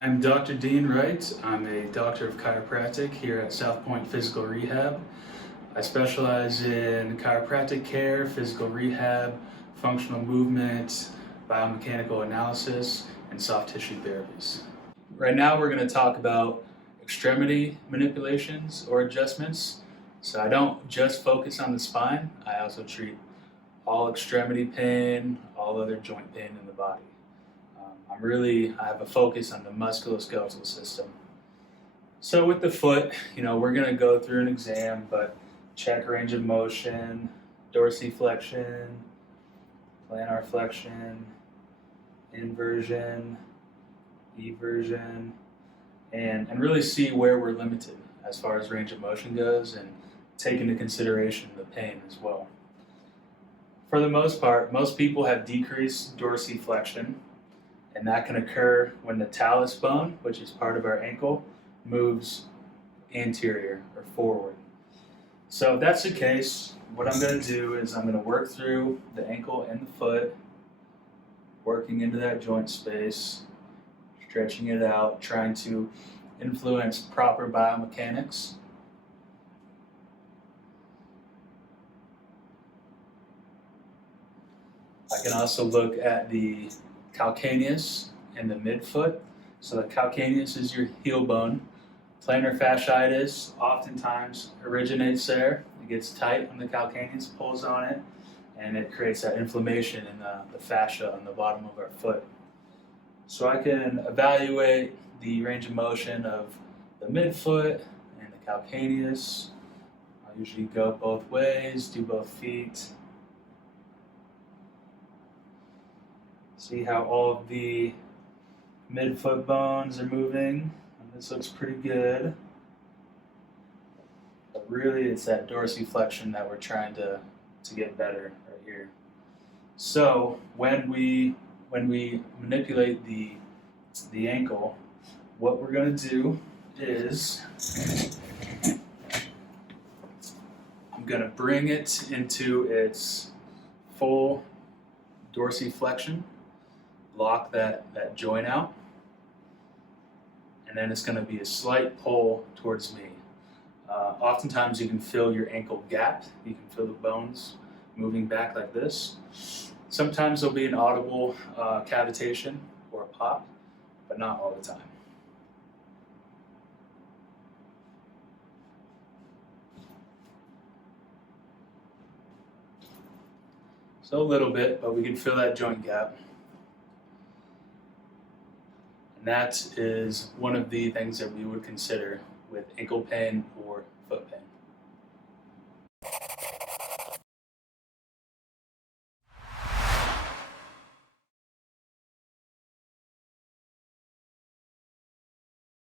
I'm Dr. Dean Wright. I'm a doctor of chiropractic here at South Pointe Physical Rehab. I specialize in chiropractic care, physical rehab, functional movement, biomechanical analysis, and soft tissue therapies. Right now we're going to talk about extremity manipulations or adjustments. So I don't just focus on the spine, I also treat all extremity pain, all other joint pain in the body. I have a focus on the musculoskeletal system. So with the foot, we're going to go through an exam, but check range of motion, dorsiflexion, plantar flexion, inversion, eversion, and really see where we're limited as far as range of motion goes and take into consideration the pain as well. For the most part, most people have decreased dorsiflexion, and that can occur when the talus bone, which is part of our ankle, moves anterior or forward. So if that's the case, what I'm going to do is I'm going to work through the ankle and the foot, working into that joint space, stretching it out, trying to influence proper biomechanics. I can also look at the calcaneus and the midfoot. So the calcaneus is your heel bone. Plantar fasciitis oftentimes originates there. It gets tight on the calcaneus, pulls on it, and it creates that inflammation in the fascia on the bottom of our foot. So I can evaluate the range of motion of the midfoot and the calcaneus. I usually go both ways, do both feet. See how all of the midfoot bones are moving. And this looks pretty good. But really it's that dorsiflexion that we're trying to get better right here. So when we manipulate the ankle, what we're going to do is I'm going to bring it into its full dorsiflexion. Lock that joint out, and then it's going to be a slight pull towards me. Oftentimes you can feel your ankle gap, you can feel the bones moving back like this. Sometimes there'll be an audible cavitation or a pop, but not all the time. So a little bit, but we can feel that joint gap. And that is one of the things that we would consider with ankle pain or foot pain.